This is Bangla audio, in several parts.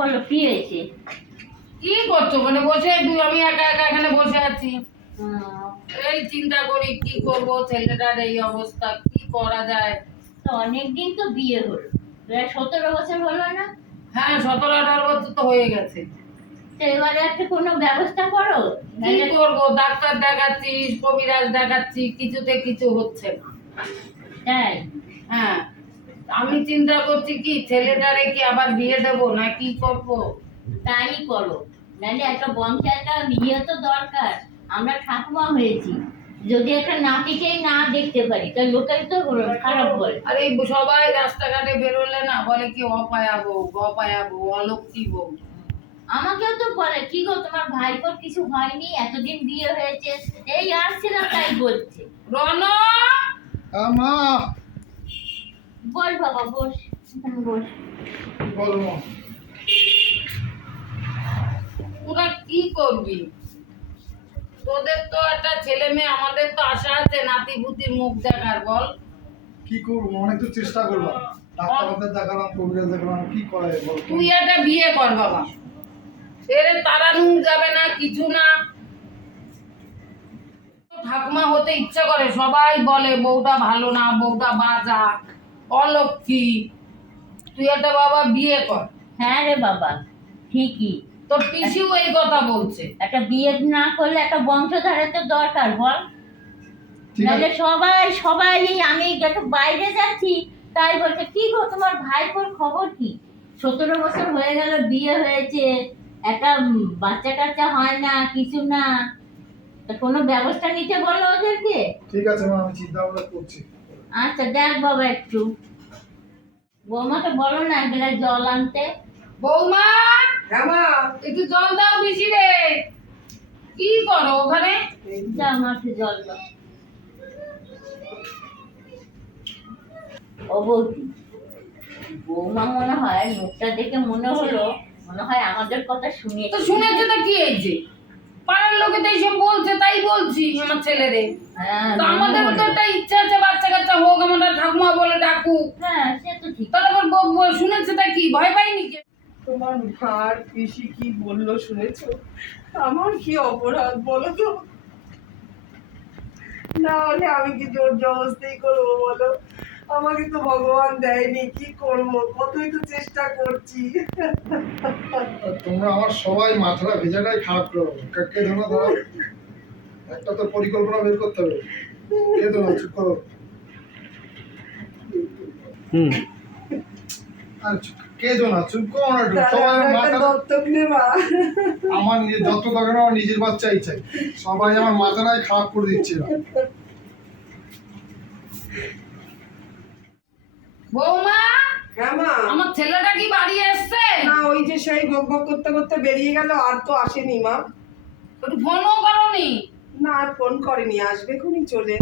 বলো কি হয়েছে? কি করছ? মানে বসে আমি একা একা এখানে বসে আছি। এই চিন্তা করি কি করব? ছেলেটার এই অবস্থা কি করা যায়? তো অনেকদিন তো বিয়ে হলো। প্রায় সতেরো বছর হলো না? হ্যাঁ সতেরো আঠারো বছর তো হয়ে গেছে। এবারে একটা কোনো ব্যবস্থা করো? কি করব? ডাক্তার দেখাচ্ছি কবিরাজ দেখাচ্ছি কিছুতে কিছু হচ্ছে না। তাই? হ্যাঁ। আমি চিন্তা করছি কি ছেলেটারে কি আবার বিয়ে দেবো না কি করব? তাই করো। নাহলে একটা বংশে একটা বিয়ে তো দরকার। আমরা ঠাকুমা হয়েছি। যদি একটা নাতিকেই না দেখতে পারি তা লোকের তো খারাপ বলে। আর এই সবাই রাস্তাঘাটে বেরোলে না বলে কি অপায়া বউ অপায়া বউ অলক্ষী বউ। আমাকেও তো বলে কি গো তোমার ভাইপোর কিছু হয়নি? এতদিন বিয়ে হয়েছে? এই আসছিলাম তাই বলছে। রন মা বল বাবা বস। এখানে বস। বলো তোরা কি করবি? তোদের তো একটা ছেলে মেয়ে আমাদের তো আশা আছে নাতি মুখ দেখার বল। কি করব? অনেক তো চেষ্টা করলাম। ডাক্তারদের দেখালাম কবিরাজ দেখালাম কি করে বল তুই একটা বিয়ে কর বাবা। এর যাবে না কিছু না। ঠাকুমা হতে ইচ্ছা করে সবাই বলে বউটা ভালো না বউটা বাজা। অলক্ষী তুই একটা বাবা বিয়ে কর। হ্যাঁ রে বাবা ঠিকই। তোর পিসিও এই কথা বলছে। একটা বিয়ে না করলে একটা বংশধারের তো দরকার বল। নাহলে সবাই সবাই আমি একটু বাইরে যাচ্ছি তাই বলছে কি গো তোমার ভাইপোর খবর কি? সতেরো বছর হয়ে গেল বিয়ে হয়েছে। একটা বাচ্চা কাচ্চা হয় না কিছু না। কোনো ব্যবস্থা নিতে বলো ওদেরকে। ঠিক আছে মা আমি চিন্তা ভাবনা করছি। আচ্ছা দেখ বাবা একটু। বৌমাকে বলো না এক গ্লাস জল আনতে। বৌমা একটু জল দাও পিসি রে। কি করো ওখানে? মাঠে জল দাও। ও বৌদি বৌমা মনে হয় মুখটা দেখে মনে হলো মনে হয় আমাদের কথা শুনে তো শুনেছে তো কি হয়েছে? পাড়ার লোকে তো এইসব বলছে তাই বলছি আমার ছেলেরে। হ্যাঁ তো আমাদের তো একটা ইচ্ছা আছে বাচ্চা কাচ্চা হোক আমরা ঠাকুমা বলে ডাকুক। হ্যাঁ সে তো ঠিক। তাহলে আবার শুনেছে তা কি? ভয় পাইনি কে? তোমার ভার পিসি কি বলল শুনেছো? আমার কি অপরাধ বলো তো? না হলে আমি কি জোর জবরদস্তি করব বলো? আমাকে তো ভগবান দেয়নি কি করব? কতই তো চেষ্টা করছি। তোমরা আমার সবাই মাথাটা ভেজাটাই খারাপ করো। কে ধরো দাঁড়াও একটা তো পরিকল্পনা বের করতে হবে। কে ধরো চুপ করো। আর চুপ- কে না চুপ করো না সবাই মাথা দত্তক নেবা। আমার নিজের যত দরকার আমার নিজের বাচ্চাই চাই। সবাই আমার মাথাটাই খারাপ করে দিচ্ছে। বৌমা হ্যাঁ মা। আমার ছেলেটা কি বাড়ি এসছে? না ওই যে সেই বক বক করতে করতে বেরিয়ে গেল আর তো আসেনি মা। একটু ফোনও করনি? না আর ফোন করেনি আসবে খুনি চলে।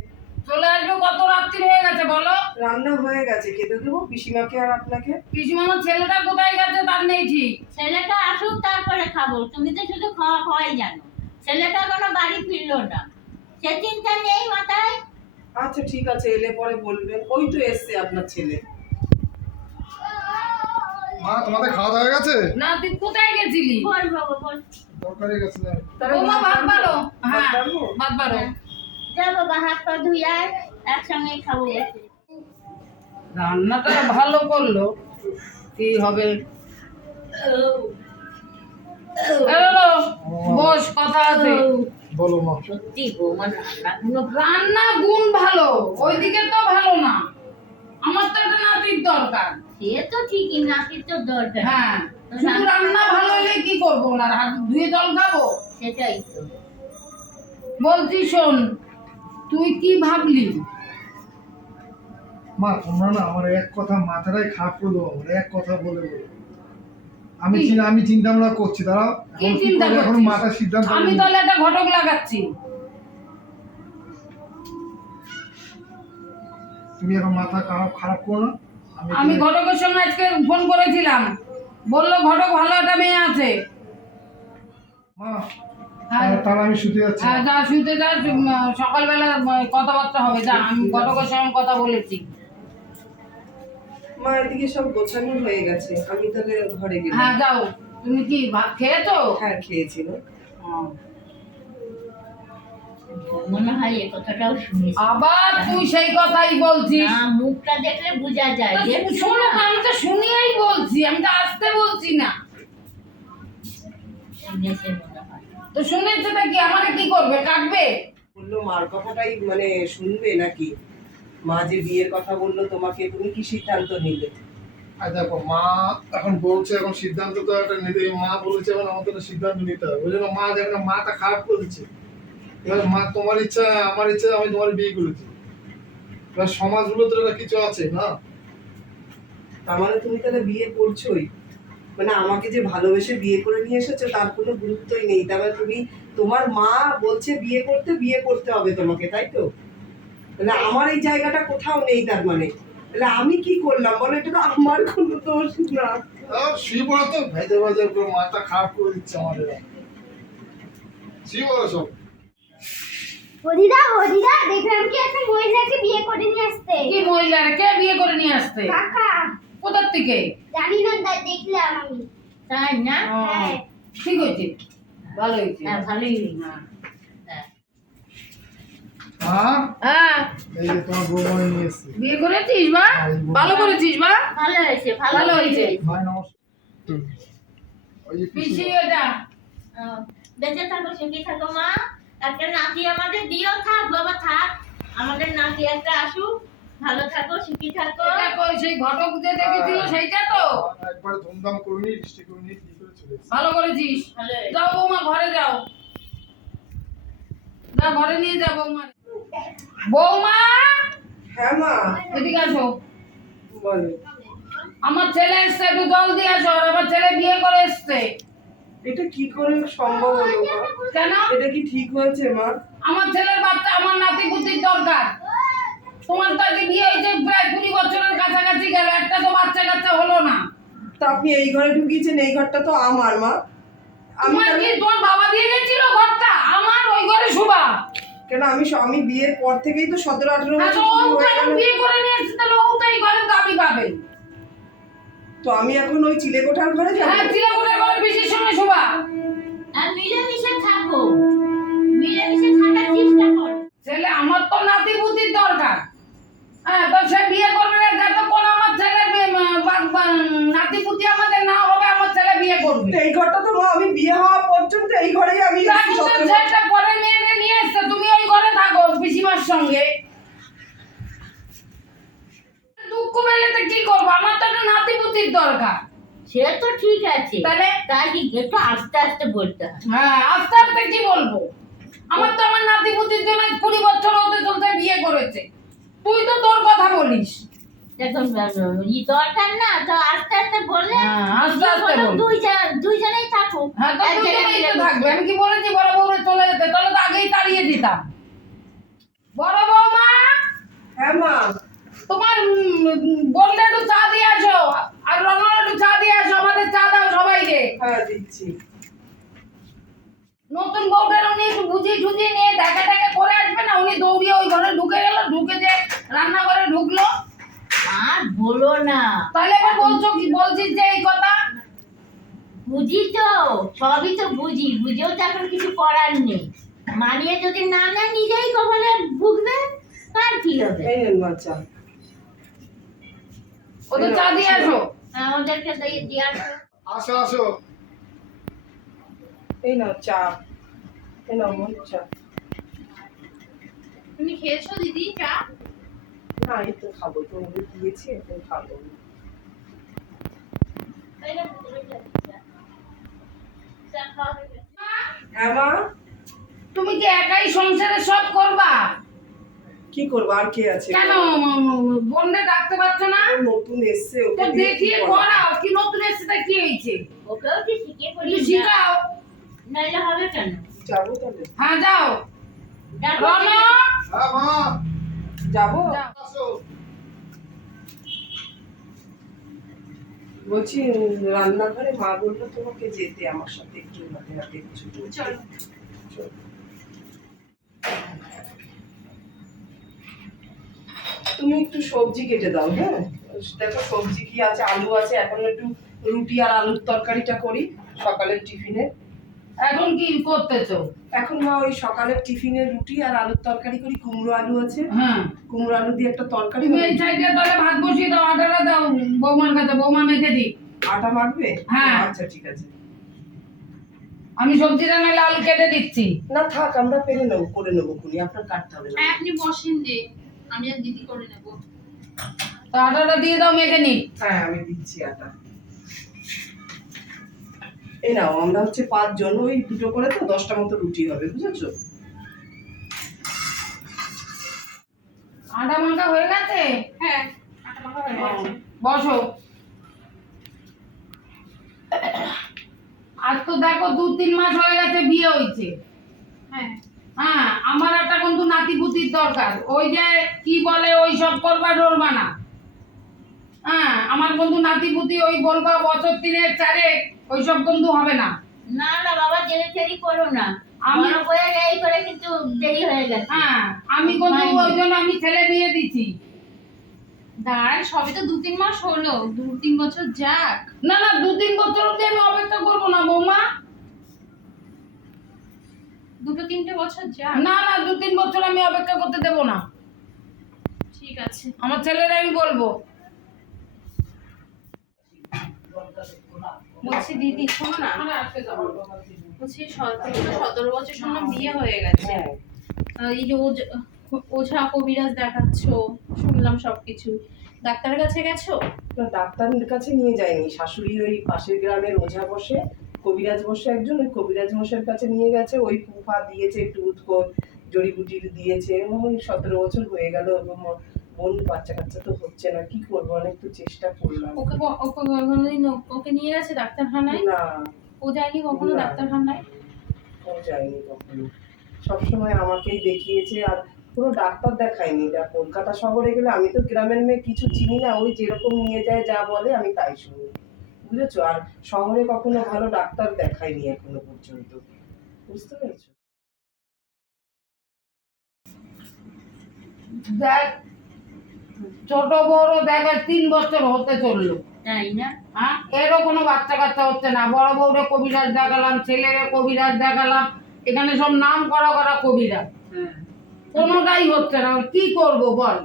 চলে আসবে কত রাত্রি হয়ে গেছে বলো? রান্না হয়ে গেছে খেতে দেবো পিসিমাকে আর আপনাকে। পিসিমা আমার ছেলেটা কোথায় গেছে তার নেই ঠিক? ছেলেটা আসুক তারপরে খাব। তুমি তো শুধু খাওয়া খাওয়াই জানো। ছেলেটা কোনো বাড়ি ফিরলো না। সে চিন্তা নেই মাথায়। আচ্ছা ঠিক আছে এলে পরে বলবেন। ওই তো এসছে আপনার ছেলে। মা তোমাদের খাওয়া দাওয়া হয়ে গেছে? না তুই কোথায় গেছিলি? বল বাবা বল। দরকারে গেছে না বৌমা ভাত বাড়ো। হ্যাঁ ভাত বাড়ো। যা বাবা হাত পা ধুই আর একসঙ্গে খাব। রান্নাটা ভালো করল। কি হবে? বস কথা আছে। বলো মা। রান্না গুণ ভালো ওইদিকে তো ভালো না। আমার তো একটা নাতির দরকার। সে তো ঠিকই নাতির তো দরকার। হ্যাঁ শুধু রান্না ভালো হলে কি করব? না হাত ধুয়ে জল খাব? সেটাই তো। বলছি শোন তুই কি ভাবলি? মা তোমরা না আমার এক কথা মাথাটাই খারাপ করে দেবো আমার এক কথা বলে বলে আমি চিন্তা আমি চিন্তা ভাবনা করছি দাঁড়াও। এখন? মাথার সিদ্ধান্ত আমি তাহলে একটা ঘটক লাগাচ্ছি। তুমি এখন মাথা খারাপ খারাপ করো না। আমি ঘটকের সঙ্গে আজকে ফোন করেছিলাম। বলল ঘটক ভালো একটা মেয়ে আছে। মা হ্যাঁ। তাহলে- আমি শুতে যাচ্ছি। হ্যাঁ যা শুনতে যা সকালবেলা কথাবার্তা হবে। যা আমি ঘটকের সঙ্গে কথা বলেছি। মা এদিকে সব গোছানো হয়ে গেছে। আমি তাহলে ঘরে গেলাম। হ্যাঁ যাও। তুমি কি ভাত খেয়েছো? হ্যাঁ খেয়েছি হুম। মনে হয় এ কথাটাও শুনেছি। আবার তুই সেই কথাই বলছিস। না মুখটা দেখলে বোঝা যায় দেখছ শোনো আমি তো শুনিয়েই বলছি আমি তো আসতে বলছি না। শুনেছে মনে হয়। তো শুনেছে তা কি আমাকে কি করবে কাটবে? বলল মার কথাটাই মানে শুনবে নাকি? মা যে বিয়ের কথা বলল তোমাকে তুমি কি সিদ্ধান্ত নিলে? আর দেখো মা এখন বলছে এখন সিদ্ধান্ত তো একটা নিতে মা বলেছে এখন আমাদের সিদ্ধান্ত নিতে হবে। ওই জন্য মা দেখো মাটা খারাপ করে দিচ্ছে। এবার মা তোমার ইচ্ছা আমার ইচ্ছা আমি তোমার বিয়ে করেছি। এবার সমাজগুলো তো কিছু আছে না? তার মানে তুমি তাহলে বিয়ে করছোই। মানে আমাকে যে ভালোবেসে বিয়ে করে নিয়ে এসেছ তার কোনো গুরুত্বই নেই। তার মানে তুমি তোমার মা বলছে বিয়ে করতে বিয়ে করতে হবে তোমাকে তাই তো? মানে আমার এই জায়গাটা কোথাও নেই তার মানে। তাহলে আমি কি করলাম বলো এটা তো আমার কোনো দোষ না। পড়ো তো। ভেজে ভেজে মাথা খারাপ করে দিচ্ছে আমাদের। পড়ো সব। হরিদা হরিদা দেখলাম কি একটা মহিলাকে বিয়ে করে নিয়ে আসতে। কি মহিলার কে বিয়ে করে নিয়ে আসতে? কাকা। কোথার থেকে? জানি না তাই দেখলাম আমি। তাই না? হ্যাঁ। ঠিক হয়েছে। ভালো হয়েছে। হ্যাঁ ভালোই হ্যাঁ। হ্যাঁ। বিয়ে করেছিস বা ভালো করেছিস বা ভালো হয়েছে ভালো ভালো হয়েছে। বেঁচে থাকো সুখী থাকো মা। একটা নাতি আমাদের দিও থাক বাবা থাক। আমাদের নাতি একটা আসুক ভালো থাকো সুখী থাকো। এটা কই সেই ঘটক যে দেখেছিল সেইটা তো? একবার ধুমধাম করে নি বৃষ্টি করে নি কি করে চলে ভালো করেছিস? যাও বৌমা ঘরে যাও। যা ঘরে নিয়ে যাও বৌমা। বৌমা! হ্যাঁ মা। এদিকে আসো। বলো। আমার ছেলে এসছে একটু জল দিয়ে আসো আর আমার ছেলে বিয়ে করে এসছে। এটা কি করে সম্ভব হলো মা? কেন? এটা কি ঠিক হয়েছে মা? আমার ছেলের বাচ্চা আমার নাতি পুতির দরকার। তোমার তো আজকে বিয়ে হয়েছে প্রায় কুড়ি বছরের কাছাকাছি গেল একটা তো বাচ্চা কাচ্চা হলো না। তা আপনি এই ঘরে ঢুকিয়েছেন এই ঘরটা তো আমার মা। আমি তোমার কি তোমার বাবা দিয়ে গেছিল ঘরটা? আমার ওই ঘরে শুবা কেন আমি আমি বিয়ের পর থেকেই তো সতেরো আঠেরো বছর। বিয়ে করে নিয়ে এসছে তাহলে ও তো এই ঘরের দাবি পাবে। তো আমি এখন ওই চিলে কোঠার ঘরে যাব। হ্যাঁ চিরাপুরে ঘরে পিসির সঙ্গে শুবা আর মিলেমিশে থাকো। মিলেমিশে থাকার চেষ্টা করো। ছেলে আমার তো নাতি পুতির দরকার। হ্যাঁ তো সে বিয়ে করবে না তো কোন আমার ছেলে নাতি পুতি আমাদের না হবে আমার ছেলে বিয়ে করবে। তো এই ঘরটা তো মা আমি বিয়ে হওয়া পর্যন্ত এই ঘরেই আমি তার এসেছি মধ্যে সতেরো ছেলেটা পরে মেয়েকে নিয়ে এসছে তুমি ওই ঘরে থাকো পিসিমার সঙ্গে দুঃখ পেলেতে কি করব আমার তো একটা নাতি পুতির দরকার সে তো ঠিক আছে। তাহলে তাই একটু আস্তে আস্তে বলতে হয়। হ্যাঁ আস্তে আস্তে কি বলব? আমার তো আমার নাতি পুতির জন্য কুড়ি বছর হতে চলতে বিয়ে করেছে। তুই তো তোর কথা বলিস। দেখুন ই দরকার না তো আস্তে আস্তে বললে আস্তে আস্তে বলো, দুইজনেই থাকুক। হ্যাঁ তো এক তো থাকবে। আমি কি বলেছি বড় বউরে চলে যেতে? তাহলে তো আগেই তাড়িয়ে দিতাম। বড় বৌমা! হ্যাঁ মা। তোমার বললে একটু চা দিয়ে আসো। আর রঙের একটু চা দিয়ে আসো আমাদের চা দাও সবাইকে। হ্যাঁ দিচ্ছি। নতুন বউটার উনি একটু বুঝিয়ে টুঝিয়ে নিয়ে দেখা দেখা করে আসবে না? উনি দৌড়িয়ে ওই ঘরে ঢুকে গেল ঢুকে যে রান্নাঘরে ঢুকলো। আর বলো না। তাহলে এবার বলছো কি? বলছিস যে এই কথা? বুঝি তো সবই তো বুঝি। বুঝেও তো এখন কিছু করার নেই। মানিয়ে যদি না নেয় নিজেই কপালে ভুগবে তার কি হবে? এই নেন মা ও তো চা দিয়ে আসো। আমাদেরকে দিয়ে দিয়ে আসো। আসো আসো। এই নাও চা। এই নাও মা চা। তুমি খেয়েছো দিদি চা? না এই তো খাব। তোমাকে দিয়েছি এখন খাব। হয়ে। হ্যাঁ তুমি কি একাই সংসারে সব করবা? কি করব? আর কে আছে? কেন? বন্ডে ডাকতে পারছ না? নতুন এসছে ওকে দেখিয়ে? করাও কি নতুন এসছে তা কি হয়েছে? ওকেও কি শিখিয়ে পড়িয়ে শিখাও। নাইলে হবে কেন? যাব তাহলে। হ্যাঁ যাও। হ্যাঁ মা। যাব? বলছি রান্নাঘরে মা বলল তোমাকে যেতে আমার সাথে একটু হাতে হাতে কিছু চলো। চলো। তুমি একটু সবজি কেটে দাও হ্যাঁ? দেখো সবজি কি আছে আলু আছে এখন একটু রুটি আর আলুর তরকারিটা করি সকালের টিফিনে। এখন কি করতেছো? এখন মা ওই সকালের টিফিনে রুটি আর আলুর তরকারি করি কুমড়ো আলু আছে। হ্যাঁ। কুমড়ো আলু দিয়ে একটা তরকারি তুমি হবে। এই সাইডে তাহলে ভাত বসিয়ে দাও আটাটা দাও বৌমার কাছে বৌমা মেখে দিই আটা মাখবে? হ্যাঁ। আচ্ছা ঠিক আছে। আমি সবজিটা নাহলে আলু কেটে দিচ্ছি। না থাক আমরা পেরে নেব করে নেব খুনি আপনার কাটতে হবে না। হ্যাঁ আপনি বসেন যে আমি আর দিদি করে নেব। তো আটাটা দিয়ে দাও মেখে নি হ্যাঁ আমি দিচ্ছি আটা। এই নাও আমরা হচ্ছে পাঁচজন ওই দুটো করে তো দশটা মতো রুটি হবে বুঝেছ? আটা মাখা হয়ে গেছে? হ্যাঁ আটা মাখা হয়ে গেছে। বসো। আজ তো দেখো দু তিন মাস হয়ে গেছে বিয়ে হয়েছে। হ্যাঁ। হ্যাঁ আমার একটা কিন্তু নাতিপুতির দরকার। ওই যে কি বলে ওই সব করবা ডরবা না হ্যাঁ আমার বন্ধু নাতিপুতি ওই বলবা বছর তিনের চারেক ওই সব বন্ধু হবে না। না না বাবা দেরি ফেরি করো না। আমি- হয়ে এই করে কিন্তু দেরি হয়ে গেছে হ্যাঁ আমি কিন্তু ওই জন্য আমি ছেলে বিয়ে দিচ্ছি। দাঁড়ান সবে তো দু তিন মাস হলো। দু তিন বছর যাক। না না দু তিন বছর অব্দি আমি অপেক্ষা করব না বৌমা। দুটো তিনটে বছর যাক। না না দু তিন বছর আমি অপেক্ষা করতে দেবো না। ঠিক আছে। আমার ছেলের আমি বলব। বলছি দিদি শোনো না। বলছি সতেরো বছর শুনলাম বিয়ে হয়ে গেছে। হ্যাঁ। এই যে ওঝা ওঝা কবিরাজ দেখাচ্ছ শুনলাম সবকিছু। ডাক্তারের কাছে গেছো? ডাক্তারের কাছে নিয়ে যায়নি শাশুড়ি ওই পাশের গ্রামের ওঝা বসে কবিরাজ বসে একজন ওই কবিরাজ মশাইয়ের কাছে নিয়ে গেছে ওই ফুফা দিয়েছে একটু উৎকোর জড়িবুটি দিয়েছে ওই সতেরো বছর হয়ে গেল এবং বোন বাচ্চা কাচ্চা তো হচ্ছে না কি করব? অনেক তো চেষ্টা করলাম। ওকে ওকে কোনোদিন ওকে নিয়ে গেছে ডাক্তারখানায়? না। ও যায়নি কখনো ডাক্তারখানায়? ও যায়নি কখনো। সবসময় আমাকেই দেখিয়েছে আর কোনো ডাক্তার দেখায়নি। যা কলকাতা শহরে গেলে আমি তো গ্রামের মেয়ে কিছু চিনি না ওই যেরকম নিয়ে যায় যা বলে আমি তাই শুনি। বুঝেছ আর শহরে কখনো ভালো ডাক্তার দেখায়নি এখনও পর্যন্ত। বুঝতে পেরেছ? দেখ ছোট বড় দেখ তিন বছর হতে চলল। তাই না? হ্যাঁ? এরও কোনো বাচ্চা কাচ্চা হচ্ছে না। বড় বউরে কবিরাজ দেখালাম ছেলেরে কবিরাজ দেখালাম এখানে সব নাম করা করা কবিরাজ। কোনোটাই হচ্ছে না। কি করব বল?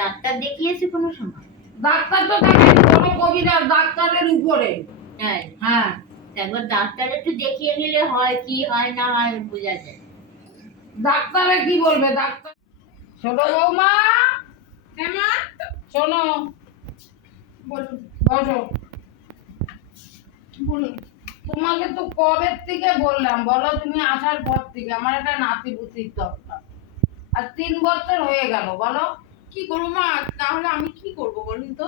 ডাক্তার দেখিয়েছে কোনো সময়? ডাক্তার তো দেখেন বড় কবিরাজ ডাক্তারের উপরে। তাই? হ্যাঁ। একবার ডাক্তার একটু দেখিয়ে নিলে হয় কি হয় না হয় বোঝা যায়। ডাক্তারে কি বলবে? ডাক্তার ছোট বৌমা। হ্যাঁ শোনো। বলুন বসো। বলুন তোমাকে তো কবে থেকে বললাম? বলো তুমি আসার পর থেকে। আমার একটা নাতি পুতির দরকার। আর তিন বছর হয়ে গেল বলো। কি করব মা? তাহলে আমি কি করব বলুন তো?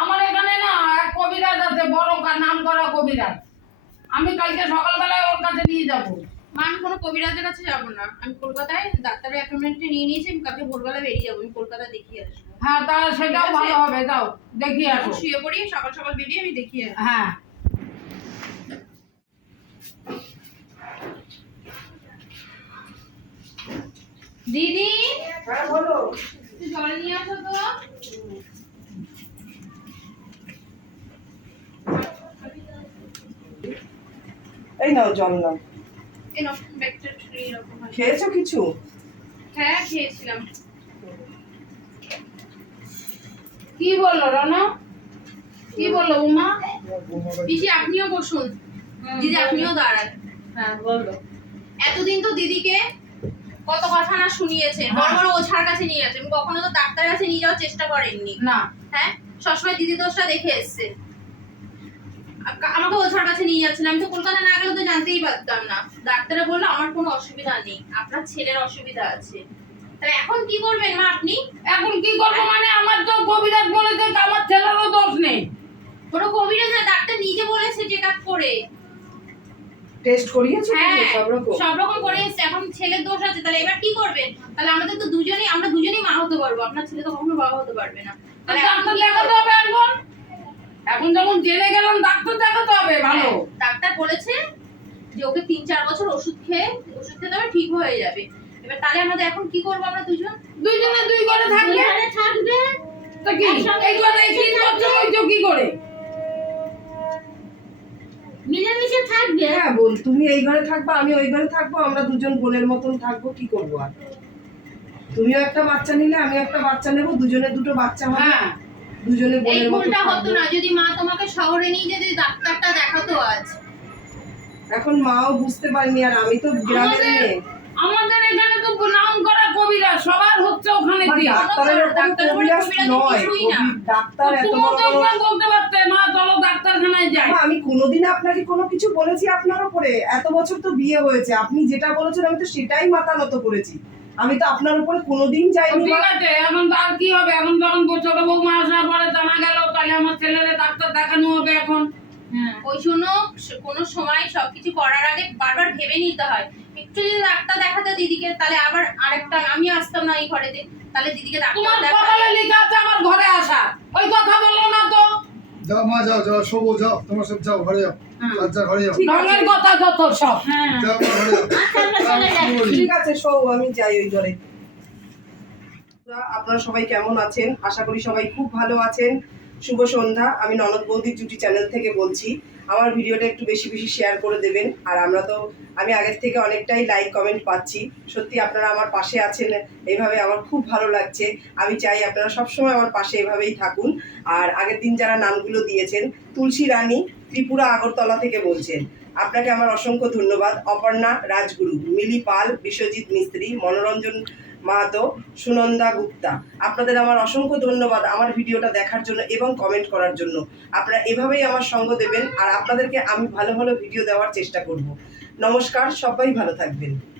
আমার এখানে না এক কবিরাজ আছে বড় নাম করা কবিরাজ। আমি কালকে সকালবেলায় ওর কাছে নিয়ে যাব। মা আমি কোনো কবিরাজের কাছে যাব না। আমি কলকাতায় ডাক্তারের অ্যাপয়েন্টমেন্টটা নিয়ে নিয়েছি আমি কালকে ভোরবেলা বেরিয়ে যাব আমি কলকাতা দেখিয়ে আসব। হ্যাঁ তা সেটাও ভালো হবে দাও দেখিয়ে এখন আসো শুয়ে পড়ি সকাল সকাল বেরিয়ে আমি দেখিয়ে আসব। হ্যাঁ। দিদি? হ্যাঁ বলো। জল নিয়ে আসো তো এই নাও জল নাও। খেয়েছো কিছু? হ্যাঁ খেয়েছিলাম। কি বলল রানা কি বলল উমা? পিসি আপনিও বসুন। দিদি আপনিও দাঁড়ান। হ্যাঁ বলো। এতদিন তো দিদিকে কত কথা না শুনিয়েছেন বড় বড় ওঝার কাছে নিয়ে গেছেন কখনো তো ডাক্তারের কাছে নিয়ে যাওয়ার চেষ্টা করেননি। না। হ্যাঁ? সবসময় দিদি দোষটা দেখে এসছে। আমাকে ওঝার কাছে নিয়ে যাচ্ছেন আমি তো কলকাতা না গেলে তো জানতেই পারতাম না। ডাক্তারে বলল আমার কোনো অসুবিধা নেই। আপনার ছেলের অসুবিধা আছে। তাহলে এখন কি করবেন মা আপনি? এখন কি করব মানে? আমার তো কবিরাজ বলেছে আমার ছেলেরও দোষ নেই। কোনো কবিরাজ না ডাক্তার নিজে বলেছে চেক আপ করে। টেস্ট করিয়েছো হ্যাঁ সব রকম। সব রকম করে এসছে। এখন ছেলের দোষ আছে। তাহলে এবার কি করবেন তাহলে আমাদের তো দুজনেই আমরা দুজনেই মা হতে পারব। আপনার ছেলে তো কখনো বাবা হতে পারবে না। তাহলে কি দেখাতে হবে? এখন এখন যখন জেনে গেলাম ডাক্তার দেখাতে হবে। ভালো। হ্যাঁ, ডাক্তার বলেছে যে ওকে তিন চার বছর ওষুধ খেয়ে ওষুধ খেতে হবে ঠিক হয়ে যাবে। এবার তাহলে আমাদের এখন কি করব আমরা দুজন? দুইজনে দুই করে থাকবে। থাকবে। তো কি? এই করে এই তিন বছর হইছো কি করে? মিলেমিশে থাকবে। হ্যাঁ বল তুমি এই ঘরে থাকবে আমি ওই ঘরে থাকব আমরা দুজন বোনের মতন থাকব কি করব আর? তুমিও একটা বাচ্চা নিলে আমি একটা বাচ্চা নেব দুজনে দুটো বাচ্চা হবে। হ্যাঁ। দুজনে বোনের মতো হতো না যদি মা তোমাকে শহরে নিয়ে যেত ডাক্তারটা দেখাতো আজ। এখন মাও বুঝতে পারিনি আর আমি তো গ্রামের মেয়ে। আমাদের এখানে তো নাম করা কবিরা সবার হচ্ছে ওখানে আমার দিয়ে। ডাক্তারের উপরে ডাক্তারের উপরে কবিরাজ কবিরাজ নয় কিছুই না। কবি- ডাক্তার এত তুমিও বড় তো বড় একবার বলতে পারতে মা চলো ডাক্তারখানায় যাই। আমি কোনোদিন আপনাকে কোনো কিছু বলেছি আপনার উপরে এত বছর তো বিয়ে হয়েছে আপনি যেটা বলেছেন আমি তো সেটাই মাথা নত করেছি। আমি তো আপনার উপরে কোনোদিন যাইনি ঠিক আছে এখন তো আর কি হবে? এখন যখন ছোট বৌমা আসার পরে জানা গেল তাহলে আমার ছেলেরে ডাক্তার দেখানো হবে এখন। হ্যাঁ। ওই জন্য কোনো সময় সবকিছু করার আগে বারবার ভেবে নিতে হয়। একটু যদি ডাক্তার দেখাতে দিদিকে তাহলে আবার আরেকটা আমি আসতাম না এই ঘরেতে তাহলে দিদিকে তোমার ডাক্তার কপালে দেখাতে লেখা আছে আমার ঘরে আসা। ওই কথা বলল না তো। যাও মা যাও যাও শোবো যাও তোমার সব যাও ঘরে যাও। আচ্ছা ঘরে যাও। ঠিক আছে। ঢঙের কথা যত সব। হ্যাঁ। যাও ঘরে যাও। আচ্ছা ঠিক আছে শো আমি যাই ওই ঘরে। আপনারা সবাই কেমন আছেন? আশা করি সবাই খুব ভালো আছেন। শুভ সন্ধ্যা। আমি ননদ বৌদির জুটি চ্যানেল থেকে বলছি। আমার ভিডিওটা একটু বেশি বেশি শেয়ার করে দেবেন। আর আমরা তো, আমি আগের থেকে অনেকটাই লাইক কমেন্ট পাচ্ছি। সত্যি আপনারা আমার পাশে আছেন এইভাবে আমার খুব ভালো লাগছে। আমি চাই আপনারা সবসময় আমার পাশে এভাবেই থাকুন। আর আগের দিন যারা নামগুলো দিয়েছেন, তুলসী রানী ত্রিপুরা আগরতলা থেকে বলছেন, আপনাকে আমার অসংখ্য ধন্যবাদ। অপর্ণা রাজগুরু, মিলি পাল, বিশ্বজিৎ মিস্ত্রি, মনোরঞ্জন মাহাতো সুনন্দা গুপ্তা। আপনাদের আমার অসংখ্য ধন্যবাদ আমার ভিডিওটা দেখার জন্য এবং কমেন্ট করার জন্য। আপনারা এভাবেই আমার সঙ্গ দেবেন আর আপনাদেরকে আমি ভালো ভালো ভিডিও দেওয়ার চেষ্টা করব। নমস্কার, সবাই ভালো থাকবেন।